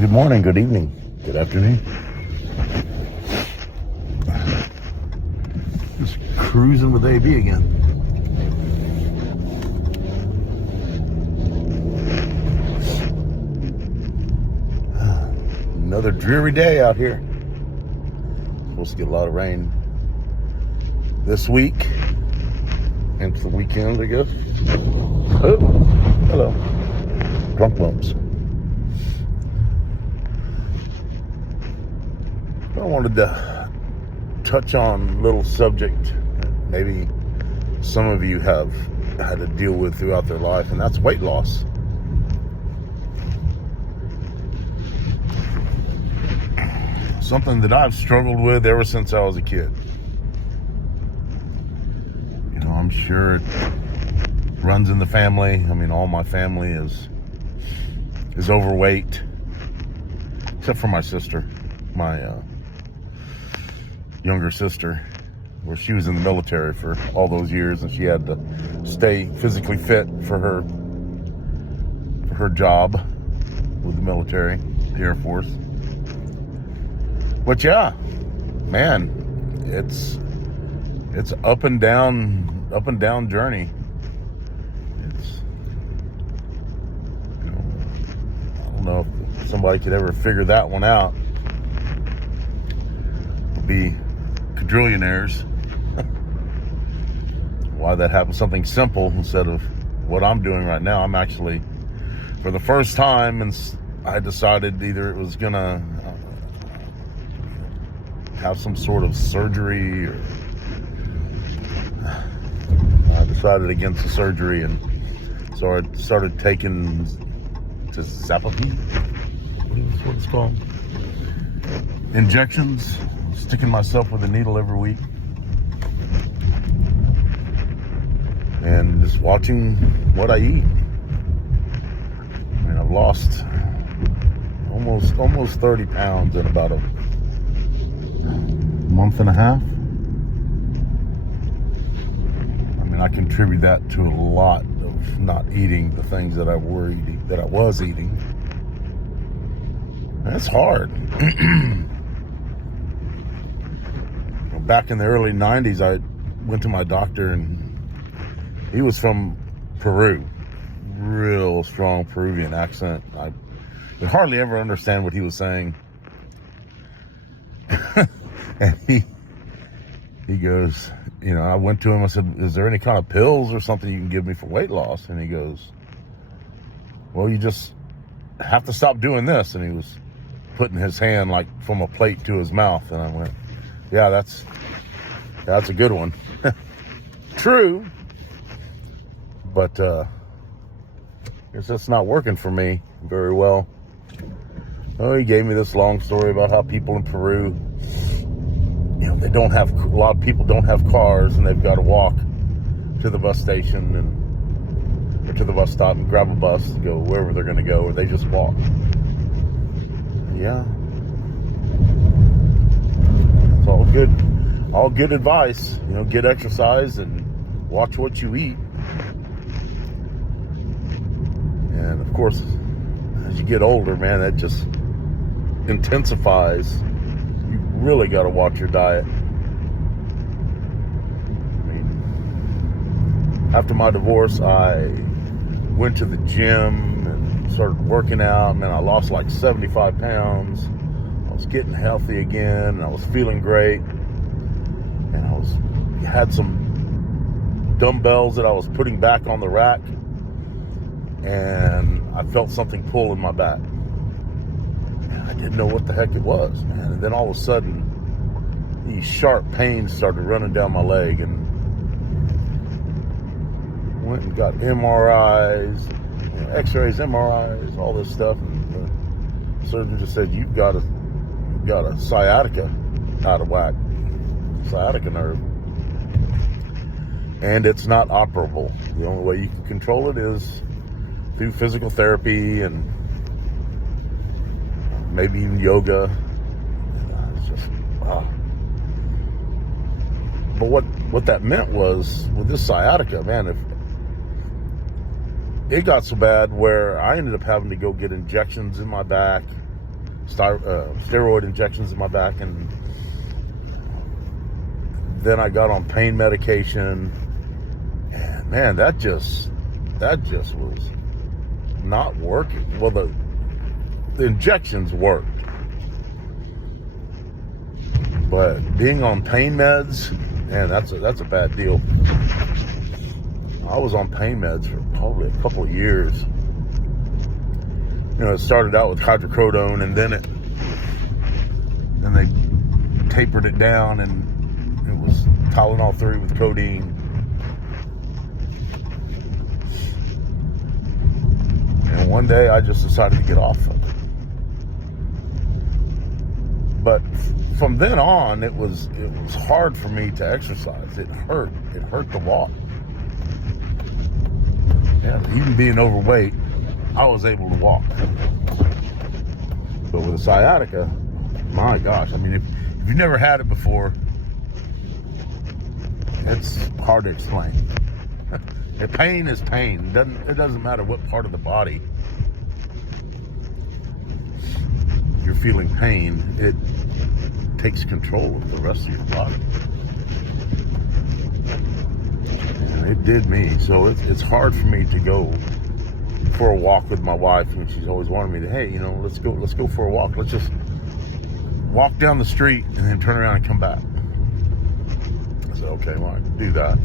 Good morning, good evening, good afternoon. Just cruising with AB again. Another dreary day out here. Supposed to get a lot of rain this week into the weekend, I guess. Oh, hello. Drunk lumps. I wanted to touch on a little subject that maybe some of you have had to deal with throughout their life, and that's weight loss. Something that I've struggled with ever since I was a kid. You know, I'm sure it runs in the family. I mean, all my family is overweight, except for my sister, my younger sister, where she was in the military for all those years, and she had to stay physically fit for her job with the military, the Air Force. But yeah, man, it's up and down journey. It's, you know, I don't know if somebody could ever figure that one out. It'll be quadrillionaires. Why that happens? Something simple instead of what I'm doing right now. I'm actually, for the first time, and I decided either it was gonna have some sort of surgery, or I decided against the surgery, and so I started taking Tizapatine, what it's called, injections, sticking myself with a needle every week, and just watching what I eat. I mean, I've lost almost 30 pounds in about a month and a half. I mean, I contribute that to a lot of not eating the things that I was eating. And it's hard. Back in the early 90s, I went to my doctor, and he was from Peru. Real strong Peruvian accent. I could hardly ever understand what he was saying. And he goes, you know, I went to him, I said, is there any kind of pills or something you can give me for weight loss? And he goes, well, you just have to stop doing this. And he was putting his hand like from a plate to his mouth. And I went, yeah, that's a good one. True. But it's just not working for me very well. Oh, he gave me this long story about how people in Peru, you know, a lot of people don't have cars, and they've got to walk to the bus station or to the bus stop and grab a bus to go wherever they're going to go, or they just walk. Yeah. It's all good advice. You know, get exercise and watch what you eat. And of course, as you get older, man, that just intensifies. You really got to watch your diet. I mean, after my divorce, I went to the gym and started working out. Man, I lost like 75 pounds. I was getting healthy again, and I was feeling great. And I had some dumbbells that I was putting back on the rack, and I felt something pull in my back. I didn't know what the heck it was, man. And then all of a sudden, these sharp pains started running down my leg, and went and got MRIs, X-rays, MRIs, all this stuff. And the surgeon just said, you've got a sciatica out of whack, sciatica nerve, and it's not operable. The only way you can control it is through physical therapy and maybe even yoga. It's just, wow. But what that meant was, with this sciatica, man, if it got so bad where I ended up having to go get injections in my back steroid injections in my back, and then I got on pain medication, and man, that just was not working. Well, the injections worked, but being on pain meds, man, that's a bad deal. I was on pain meds for probably a couple of years. You know, it started out with hydrocodone, and then they tapered it down, and it was Tylenol 3 with codeine. And one day I just decided to get off of it. But from then on, it was hard for me to exercise. It hurt to walk. Yeah, even being overweight, I was able to walk. But with a sciatica, my gosh, I mean, if you've never had it before, it's hard to explain. Pain is pain. It doesn't matter what part of the body you're feeling pain, it takes control of the rest of your body. And it did me. So it's hard for me to go for a walk with my wife, and she's always wanted me to, hey, you know, let's go for a walk. Let's just walk down the street and then turn around and come back. I said, okay, well, I can do that.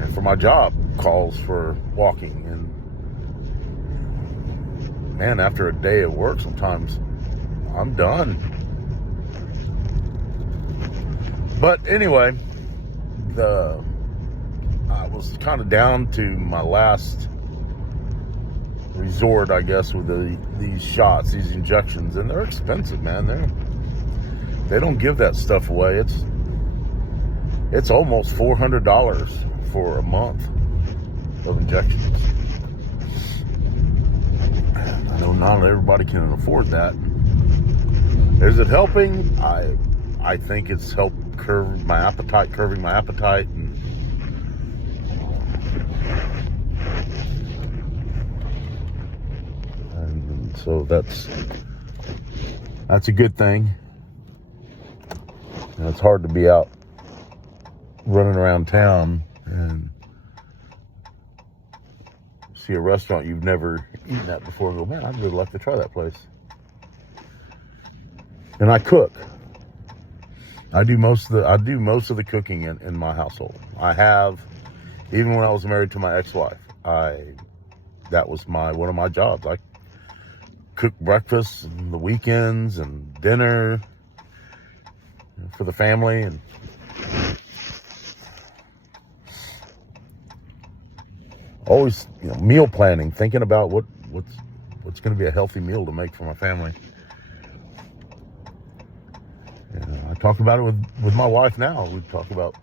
And for my job, calls for walking, and man, after a day at work, sometimes I'm done. But anyway, I was kind of down to my last resort, I guess, with these shots, these injections, and they're expensive, man. They don't give that stuff away. It's almost $400 for a month of injections. I know not everybody can afford that. Is it helping? I think it's helped curving my appetite, and so that's a good thing. And it's hard to be out running around town and see a restaurant you've never eaten at before and go, man, I'd really like to try that place. And I cook. I do most of the cooking in my household. I have, even when I was married to my ex-wife, that was one of my jobs. I cook breakfast and the weekends and dinner for the family, and always, meal planning, thinking about what's going to be a healthy meal to make for my family. And I talk about it with my wife now. We talk about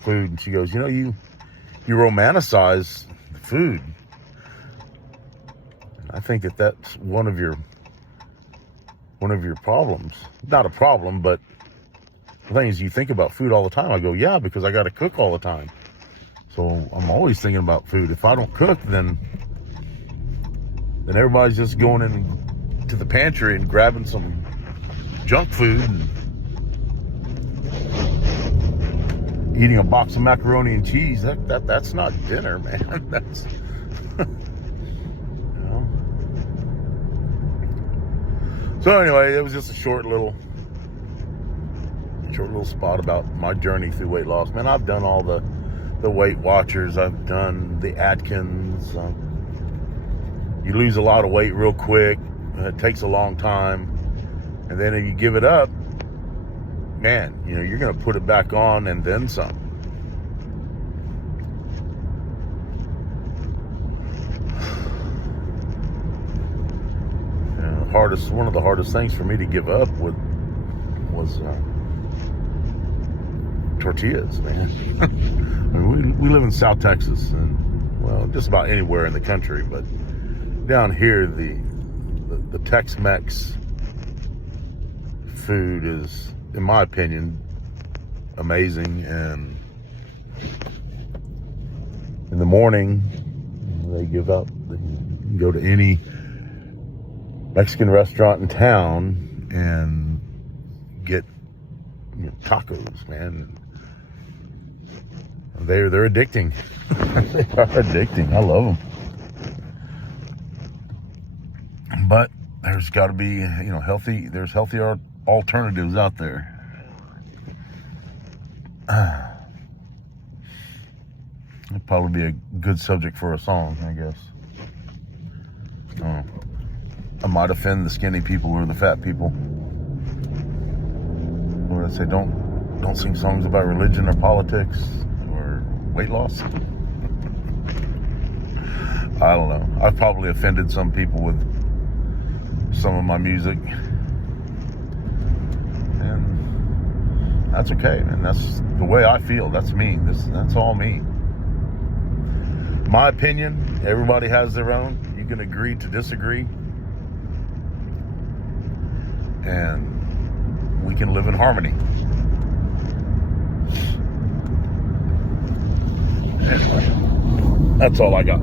food, and she goes, you romanticize the food. And I think that's one of your problems. Not a problem, but the thing is, you think about food all the time. I go, yeah, because I got to cook all the time. So I'm always thinking about food. If I don't cook, then everybody's just going into the pantry and grabbing some junk food and eating a box of macaroni and cheese. That's not dinner, man. That's So anyway, it was just a short little spot about my journey through weight loss. Man, I've done all the Weight Watchers. I've done the Atkins. You lose a lot of weight real quick. It takes a long time. And then if you give it up, man, you're going to put it back on and then some. One of the hardest things for me to give up was tortillas, man. I mean, we live in South Texas, and well, just about anywhere in the country, but down here, the Tex-Mex food is, in my opinion, amazing. And in the morning, they can go to any Mexican restaurant in town and get tacos, man. They're addicting. They are addicting. I love them. But there's got to be, healthy. There's healthier alternatives out there. It'd probably be a good subject for a song, I guess. I might offend the skinny people or the fat people. Or I'd say don't sing songs about religion or politics or weight loss. I don't know. I've probably offended some people with some of my music. And that's okay, man. That's the way I feel. That's me. That's all me. My opinion, everybody has their own. You can agree to disagree. And we can live in harmony. Anyway, that's all I got.